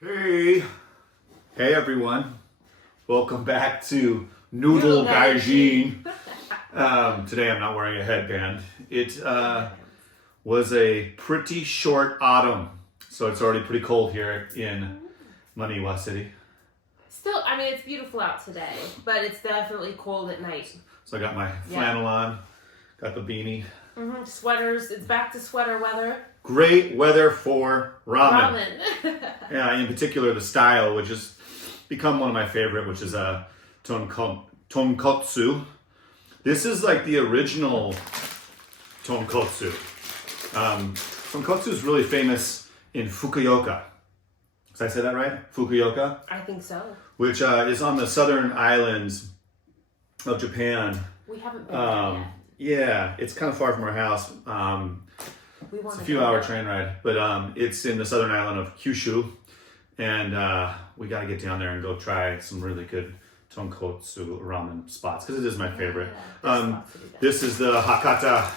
Hey everyone. Welcome back to Noodle Gaijin. Today I'm not wearing a headband. It was a pretty short autumn, so it's already pretty cold here in Maniwa City. Still, I mean, it's beautiful out today, but it's definitely cold at night. So I got my flannel on, got the beanie. Sweaters, it's back to sweater weather. Great weather for ramen. Yeah, in particular the style, which has become one of my favorite, which is tonkotsu. This is like the original tonkotsu. Tonkotsu is really famous in Fukuoka. Did I say that right? Fukuoka? I think so. Which is on the southern islands of Japan. We haven't been there yet. Yeah, it's kind of far from our house. It's a few hour train ride, but it's in the southern island of Kyushu, and we got to get down there and go try some really good tonkotsu ramen spots because it is my favorite. This is the Hakata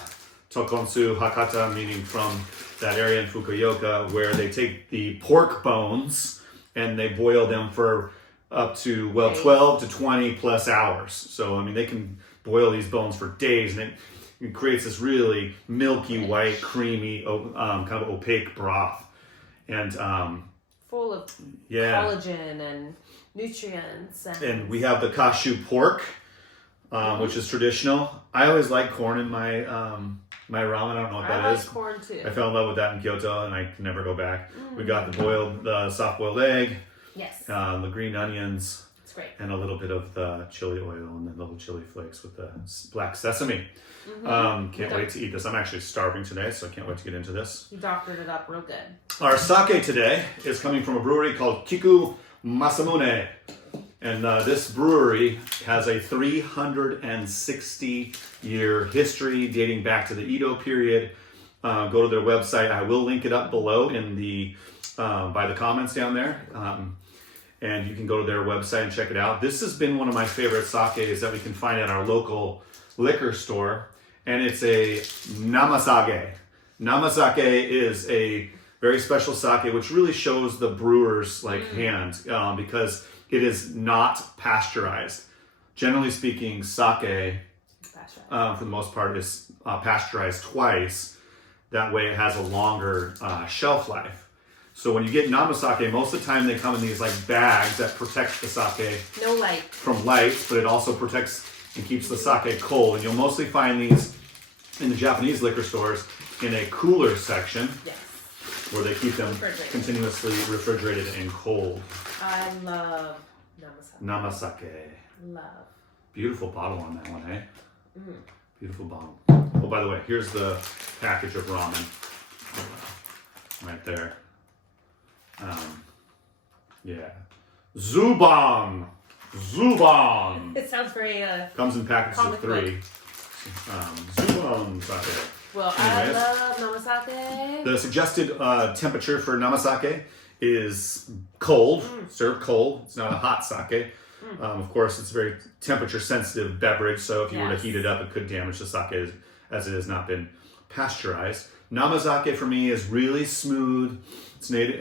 Tonkotsu, Hakata meaning from that area in Fukuoka where they take the pork bones and they boil them for up to 12 to 20 plus hours. So I mean they can boil these bones for days, and it creates this really milky white, creamy, kind of opaque broth, and full of collagen and nutrients. And we have the cashew pork, which is traditional. I always like corn in my my ramen. I don't know what that is. I like corn too. I fell in love with that in Kyoto, and I can never go back. We got the soft boiled egg. Yes. The green onions. It's great. And a little bit of the chili oil and the little chili flakes with the black sesame. Can't wait to eat this. I'm actually starving today, so I can't wait to get into this. You doctored it up real good. Our sake today is coming from a brewery called Kiku Masamune. And this brewery has a 360-year history dating back to the Edo period. Go to their website. I will link it up below in the by the comments down there. And you can go to their website and check it out. This has been one of my favorite sakes that we can find at our local liquor store. And it's a Namazake. Namazake is a very special sake, which really shows the brewer's hand because it is not pasteurized. Generally speaking, sake, for the most part, is pasteurized twice. That way it has a longer shelf life. So when you get Namazake, most of the time they come in these bags that protect the sake from light, but it also protects and keeps the sake cold. And you'll mostly find these in the Japanese liquor stores in a cooler section where they keep them continuously refrigerated and cold. I love Namazake. Love. Beautiful bottle on that one, eh? Beautiful bottle. Oh, by the way, here's the package of ramen. Right there. Zubon! It sounds very comes in packets of 3. Zubon sake. Well, anyways, I love Namazake. The suggested temperature for Namazake is cold, served cold. It's not a hot sake. Of course, it's a very temperature sensitive beverage, so if you were to heat it up, it could damage the sake as it has not been pasteurized. Namazake for me is really smooth. It's native.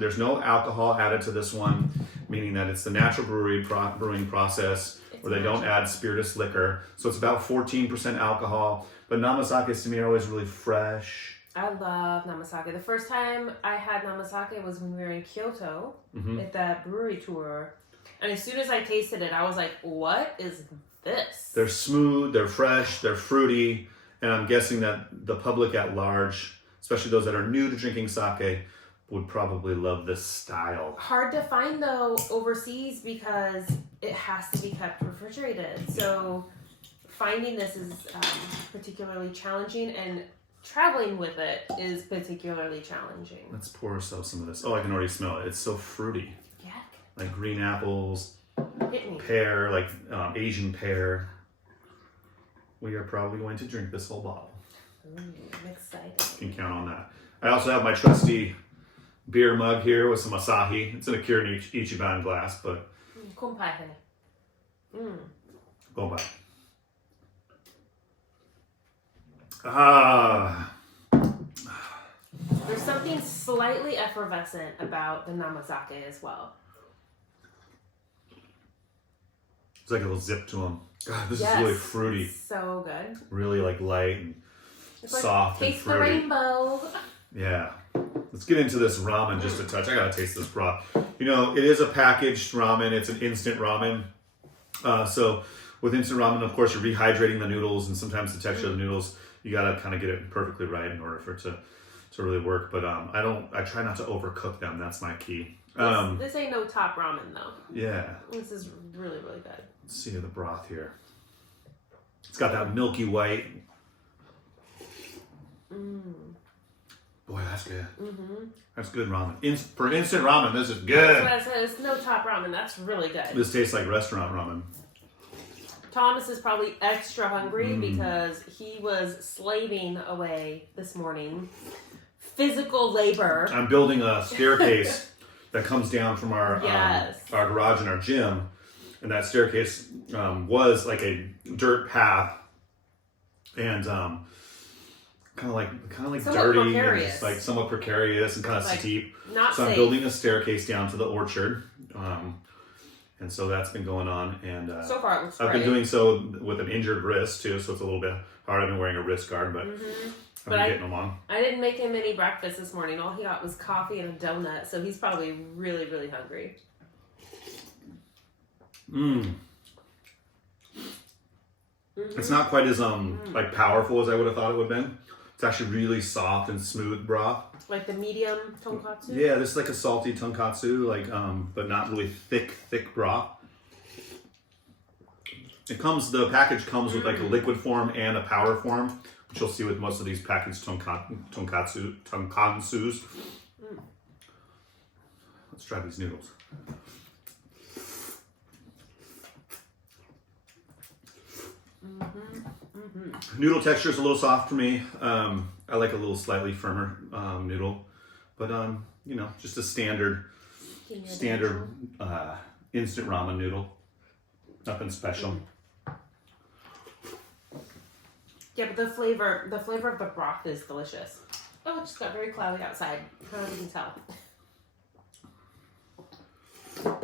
There's no alcohol added to this one, meaning that it's the natural brewing process where they don't add spirituous liquor. So it's about 14% alcohol. But Namazakes to me are always really fresh. I love Namazake. The first time I had Namazake was when we were in Kyoto at that brewery tour. And as soon as I tasted it, I was like, what is this? They're smooth, they're fresh, they're fruity. And I'm guessing that the public at large, especially those that are new to drinking sake, would probably love this style. Hard to find though overseas because it has to be kept refrigerated. So finding this is particularly challenging, and traveling with it is particularly challenging. Let's pour ourselves some of this. Oh, I can already smell it. It's so fruity. Yuck. Like green apples, Hit me. pear, Asian pear. We are probably going to drink this whole bottle. I'm excited. You can count on that. I also have my trusty beer mug here with some Asahi. It's in a Kirin Ichiban glass, but... Kumpai. Go back. Ah. There's something slightly effervescent about the Namazake as well. It's like a little zip to them. God, this is really fruity. So good. Really like light and soft and fruity. Taste the rainbow. Yeah. Let's get into this ramen just a touch. I gotta taste this broth. You know, it is a packaged ramen. It's an instant ramen. So with instant ramen, of course, you're rehydrating the noodles, and sometimes the texture of the noodles, you gotta kind of get it perfectly right in order for it to really work. But I try not to overcook them. That's my key. This ain't no top ramen though. Yeah. This is really, really good. Let's see the broth here. It's got that milky white. Boy, that's good. That's good ramen. For instant ramen, this is good. That's what I said. It's no top ramen. That's really good. This tastes like restaurant ramen. Thomas is probably extra hungry because he was slaving away this morning. Physical labor. I'm building a staircase that comes down from our garage and our gym. And that staircase was like a dirt path, and kind of like somewhat dirty, and like somewhat precarious and kind of like steep. Not so safe. I'm building a staircase down to the orchard, and so that's been going on. And so far, it looks I've great. been doing so with an injured wrist too, so it's a little bit hard. I've been wearing a wrist guard, but I've been getting along. I didn't make him any breakfast this morning. All he got was coffee and a donut, so he's probably really, really hungry. It's not quite as like powerful as I would have thought it would have been. It's actually really soft and smooth broth. Like the medium tonkotsu? Yeah, this is like a salty tonkotsu, like but not really thick broth. The package comes with like a liquid form and a powder form, which you'll see with most of these packaged tonkotsus. Let's try these noodles. Noodle texture is a little soft for me. I like a little slightly firmer noodle, but you know, just a standard instant ramen noodle. Nothing special. Yeah, but the flavor of the broth is delicious. Oh, it just got very cloudy outside. I don't know if you can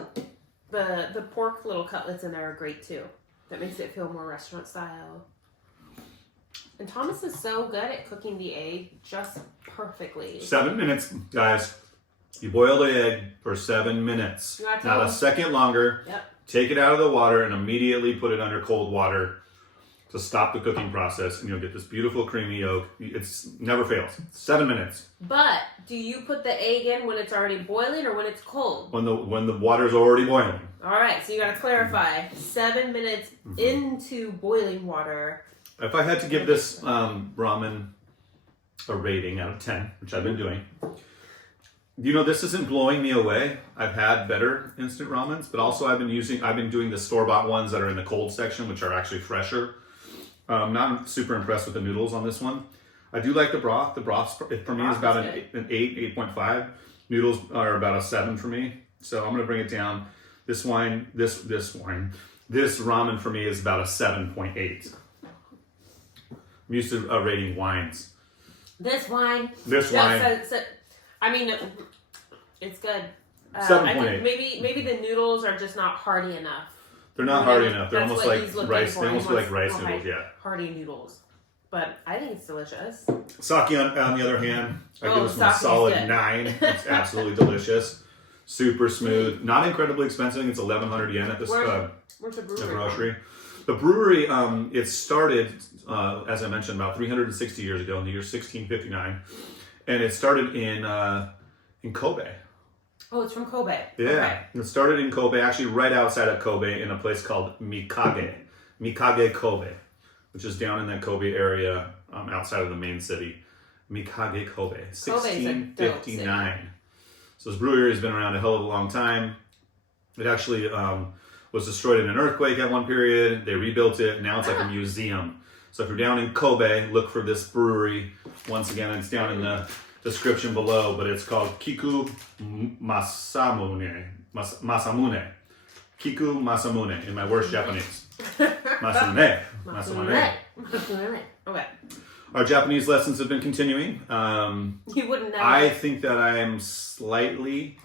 tell. The pork little cutlets in there are great too. That makes it feel more restaurant style. And Thomas is so good at cooking the egg just perfectly. 7 minutes, guys. You boil the egg for 7 minutes. Not a second longer. Yep. Take it out of the water and immediately put it under cold water to stop the cooking process, and you'll get this beautiful creamy yolk. It's never fails. 7 minutes. But do you put the egg in when it's already boiling or when it's cold? When the water's already boiling. All right, so you got to clarify. 7 minutes into boiling water. If I had to give this ramen a rating out of 10, which I've been doing, you know, this isn't blowing me away. I've had better instant ramens, but also I've been doing the store-bought ones that are in the cold section, which are actually fresher. Not super impressed with the noodles on this one. I do like the broth. The broth for me is about an 8, 8.5. Noodles are about a 7 for me. So I'm going to bring it down. This ramen for me is about a 7.8. I'm used to rating wines. This wine. I mean, it's good. 7.8. I think maybe the noodles are just not hearty enough. They're not hearty enough. They're That's almost what like he's looking rice. for. They almost feel like rice More noodles. Yeah. Hearty noodles. But I think it's delicious. Sake on the other hand, I give this one a sake's solid good. 9. It's absolutely delicious. Super smooth. Not incredibly expensive. I think it's 1,100 yen at this Where's the brewery? the grocery. The brewery, it started, as I mentioned, about 360 years ago in the year 1659. And it started in Kobe. Oh, it's from Kobe. Yeah. Okay. It started in Kobe, actually right outside of Kobe in a place called Mikage, Kobe, which is down in that Kobe area outside of the main city. Mikage, Kobe, 1659. So this brewery has been around a hell of a long time. It actually was destroyed in an earthquake at one period. They rebuilt it. Now it's like a museum. So if you're down in Kobe, look for this brewery. Once again, it's down in the description below, but it's called Kiku Masamune. Kiku Masamune in my worst Japanese. Masamune. Okay. Our Japanese lessons have been continuing. You wouldn't know. I think that I am slightly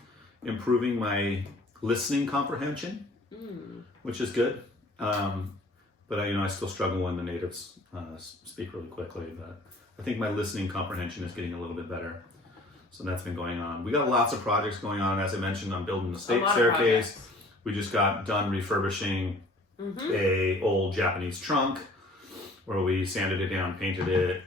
improving my listening comprehension, which is good. But I still struggle when the natives speak really quickly. But I think my listening comprehension is getting a little bit better. So that's been going on. We got lots of projects going on. As I mentioned, I'm building the state staircase. We just got done refurbishing a old Japanese trunk where we sanded it down, painted it.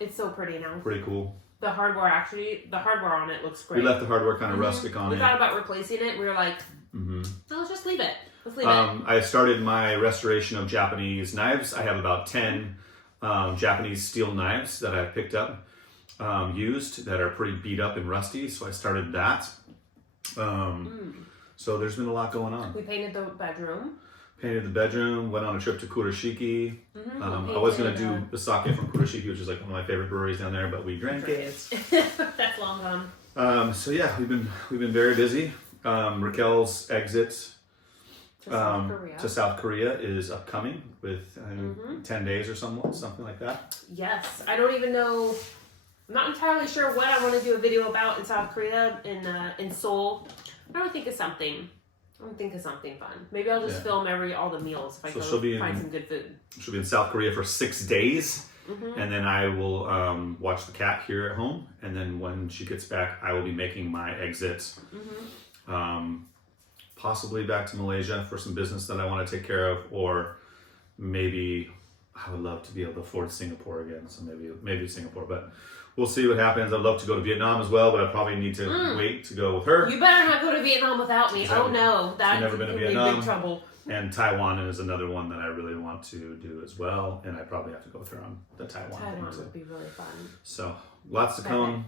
It's so pretty now. Pretty cool. The hardware on it looks great. We left the hardware kind of rustic on it. We thought about replacing it. We were like, no, let's just leave it. I started my restoration of Japanese knives. I have about 10 Japanese steel knives that I picked up, used, that are pretty beat up and rusty. So I started that. So there's been a lot going on. We painted the bedroom. Went on a trip to Kurashiki. I was going to do the sake from Kurashiki, which is like one of my favorite breweries down there, but we drank it. That's long gone. So yeah, we've been very busy. Raquel's exit to South Korea is upcoming with 10 days or something like that. Yes, I don't even know. I'm not entirely sure what I want to do a video about in South Korea, in Seoul. I don't think of something. Fun. Maybe I'll just film all the meals if I can find some good food. She'll be in South Korea for 6 days, and then I will watch the cat here at home. And then when she gets back, I will be making my exit, possibly back to Malaysia for some business that I want to take care of, or maybe I would love to be able to afford Singapore again. So maybe Singapore, but we'll see what happens. I'd love to go to Vietnam as well, but I probably need to wait to go with her. You better not go to Vietnam without me. Oh no, that's never been to be Vietnam. big trouble. And Taiwan is another one that I really want to do as well, and I probably have to go with her on the Taiwan thing would be really fun. So lots to come.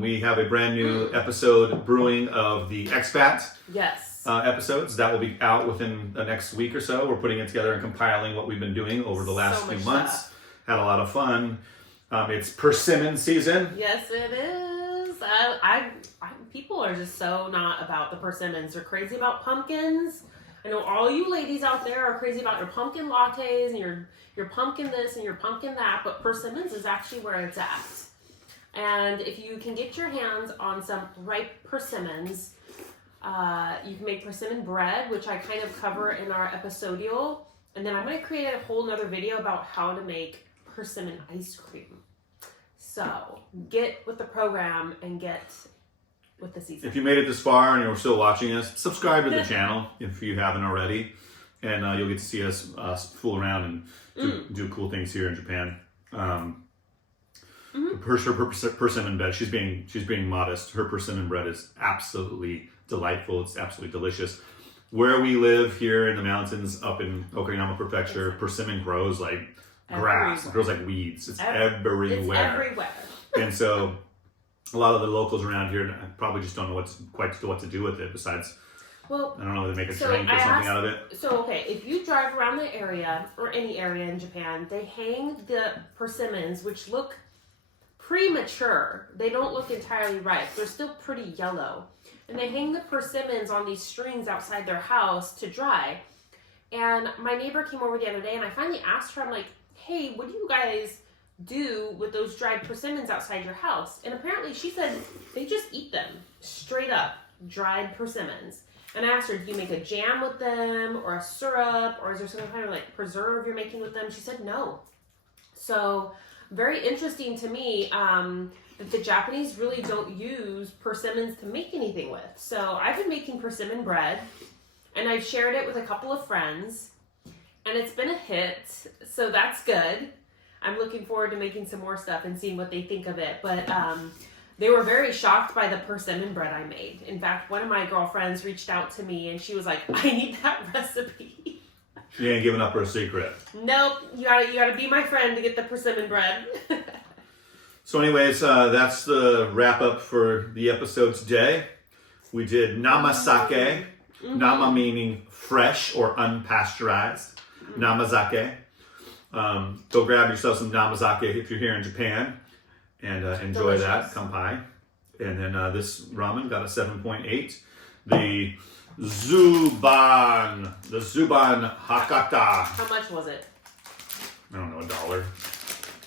We have a brand new episode brewing of the Expat. Yes. Episodes that will be out within the next week or so. We're putting it together and compiling what we've been doing over the last few months. Had a lot of fun. It's persimmon season. Yes, it is. People are just so not about the persimmons. They're crazy about pumpkins. I know all you ladies out there are crazy about your pumpkin lattes and your pumpkin this and your pumpkin that, but persimmons is actually where it's at. And if you can get your hands on some ripe persimmons, you can make persimmon bread, which I kind of cover in our episodial. And then I'm going to create a whole nother video about how to make persimmon ice cream. So get with the program and get with the season. If you made it this far and you're still watching us, subscribe to the channel if you haven't already. And you'll get to see us fool around and do cool things here in Japan. Her persimmon bread, she's being modest. Her persimmon bread is absolutely delightful. It's absolutely delicious. Where we live here in the mountains up in Okayama Prefecture, persimmon grows like grass. It grows like weeds. It's everywhere. It's everywhere. And so a lot of the locals around here probably just don't know what to do with it besides, I don't know, they make a drink or something out of it. So, okay, if you drive around the area or any area in Japan, they hang the persimmons, which look premature. They don't look entirely ripe. They're still pretty yellow. And they hang the persimmons on these strings outside their house to dry. And my neighbor came over the other day and I finally asked her, I'm like, hey, what do you guys do with those dried persimmons outside your house? And apparently she said they just eat them straight up, dried persimmons. And I asked her, do you make a jam with them or a syrup, or is there some kind of like preserve you're making with them? She said no. So very interesting to me that the Japanese really don't use persimmons to make anything with. So I've been making persimmon bread and I've shared it with a couple of friends and it's been a hit. So that's good. I'm looking forward to making some more stuff and seeing what they think of it. But they were very shocked by the persimmon bread I made. In fact, one of my girlfriends reached out to me and she was like, I need that recipe. She ain't giving up her secret. Nope, you gotta be my friend to get the persimmon bread. So anyways, that's the wrap up for the episode today. We did Namazake. Nama meaning fresh or unpasteurized. Namazake. Go grab yourself some Namazake if you're here in Japan and enjoy that. Kanpai. And then this ramen got a 7.8. The Zuban Hakata. How much was it? I don't know, $1.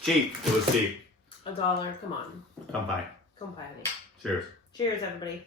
Cheap. It was cheap. $1. Come on. Come by. Come by me. Cheers. Cheers, everybody.